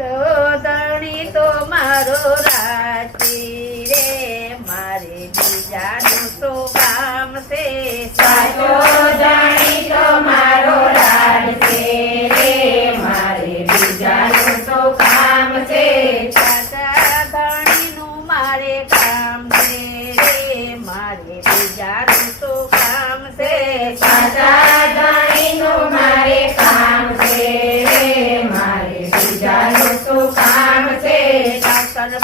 ધણી તો મારો રાજી રે, મારે બીજાનું તો કામ છે. સાચો ધણી તો મારો રાજ છે રે, મારે બીજાનું તો કામ છે. સાચા ધણીનું મારે કામ છે રે, મારે બીજાનું તો કામ છે. સાચા ધણીનું મારે કામ છે રે, મારે બીજાનું તો કામ છે.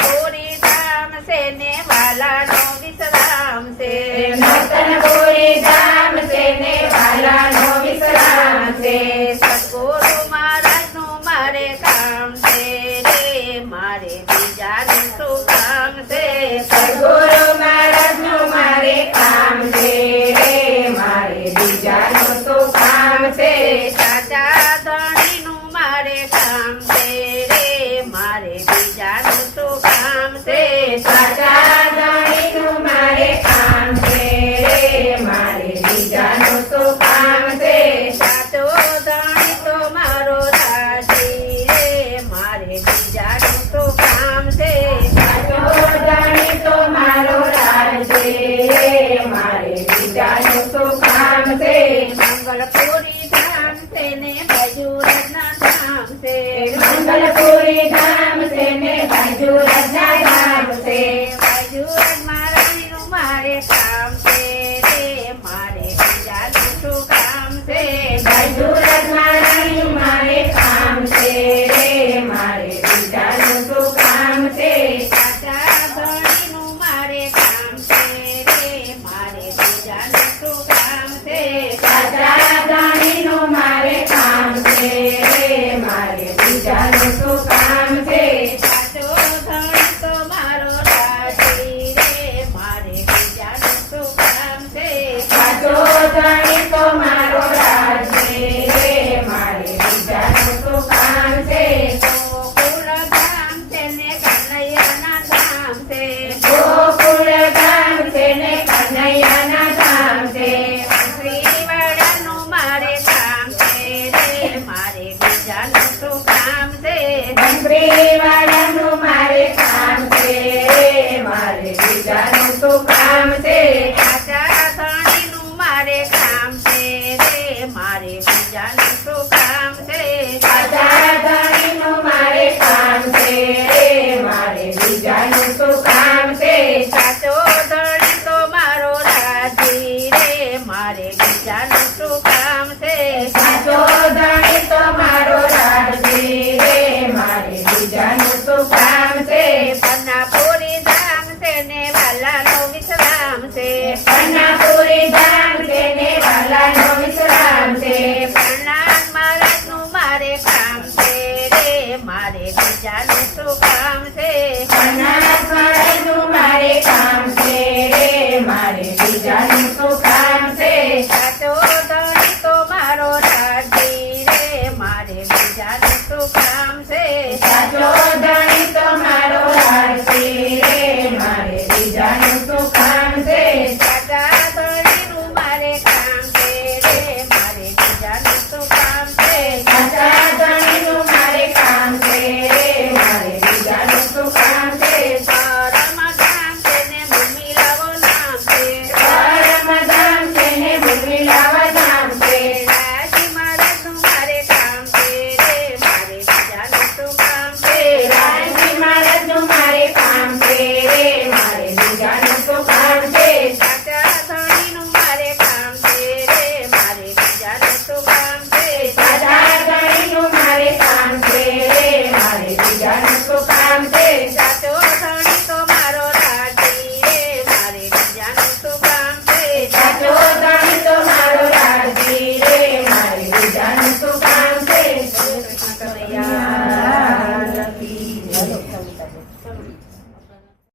પૂરી ધામ છે ને વાલાનો વિશ્રામ છે. નૂતનપુરી ધામ છે ને વાલાનો વિશ્રામ છે. સદગુરુ મહારાજનું મારે કામ છે રે, મારે બીજાનું શું કામ છે. સદગુરુ મહારાજનું મારે કામ છે રે, મારે બીજાનું તો કામ છે. સાચા ધણીનું મારે કામ છે રે, મારે બીજાનું શું કામ છે. સાચા ધણીનું મારે કામ છે રે, મારે બીજાનું તો કામ છે. સાચો ધણી તો મારો રાજી રે, મારે બીજાનું શું કામ છે. સાચો ધણી તો મારો રાજ છે રે, મારે બીજાનું તો કામ છે. મંગલપુરી ધામ છે ને ભજુરના ધામ છે. મંગલપુરી ધામ છે ને બાજુરાજના ધામ છે. ભજુરમાં રાણીનું મારે કામ છે રે, મારે બીજાનું શું કામ છે. બાજુરાજમાં રાણીનું મારે કામ છે રે, મારે બીજાનું તો કામ છે. સાચા ધણીનું મારે કામ છે રે, મારે બીજાનું શું કામ છે. સાચા ધણીનું મારે કામ છે રે, મારે બીજાનું તો કામ છે. સાચો ધણી તો મારો રાજી રે, મારે બીજાનું શું કામ છે. સાચો ધણી તો મારો રાજ છે રે, મારે બીજાનું તો કામ છે. ગોકુળ ધામ છે ને કનૈયાના ધામ છે. ગોકુળ ધામ છે ને કનૈયાના ધામ છે. શ્રીવાડાનું મારે કામ છે રે, મારે બીજાનું શું કામ છે. બંગડીવાળાનું મારે કામ છે રે, મારે બીજાનું તો કામ છે. સાચા ધણીનું મારે કામ છે રે, મારે બીજાનું શું કામ છે. સાચા ધણીનું મારે કામ છે રે, મારે બીજાનું તો કામ છે. સાચો ધણી તો મારો રાજી રે, મારે બીજાનું શું કામ છે. સાચો ધણી તો મારો રાજ છે રે, મારે બીજાનું તો કામ છે. પન્નાપુરી ધામ છે ને વાલાનો વિશ્રામ છે. પન્નાપુરી ધામ છે ને વાલાનો વિશ્રામ છે. પ્રણામ મહારાજનું મારે કામ છે રે, મારે બીજાનું શું કામ છે. પન્નાપુરીનું મારે કામ છે રે, મારે બીજાનું તો કામ છે. સાચો ધણી તો મારો રાજી રે, મારે બીજાનું શું કામ છે. સાચો ધણી તો મારો રાજ છે રે, મારે બીજાનું તો કામ છે. સાચા ધણીનું મારે કામ છે રે, મારે બીજાનું શું કામ છે. સાચા ધણીનું મારે કામ છે રે, મારે બીજાનું તો કામ છે. પરમ ધામ છે ને ભૂમિ લાવો નામ છે. પરમધામ છે ને ભૂમિલાવા ધામ છે. રાજી મહારાજનું મારે કામ છે રે, મારે બીજાનું શું કામ છે. રામજી મહારાજનું મારે કામ છે રે, મારે બીજાનું તો કામ છે. સાચા ધણીનું મારે કામ છે રે, મારે બીજાનું શું કામ છે. સાચા ધણીનું મારે કામ છે રે, મારે બીજાનું તો કામ છે. સાચો ધણી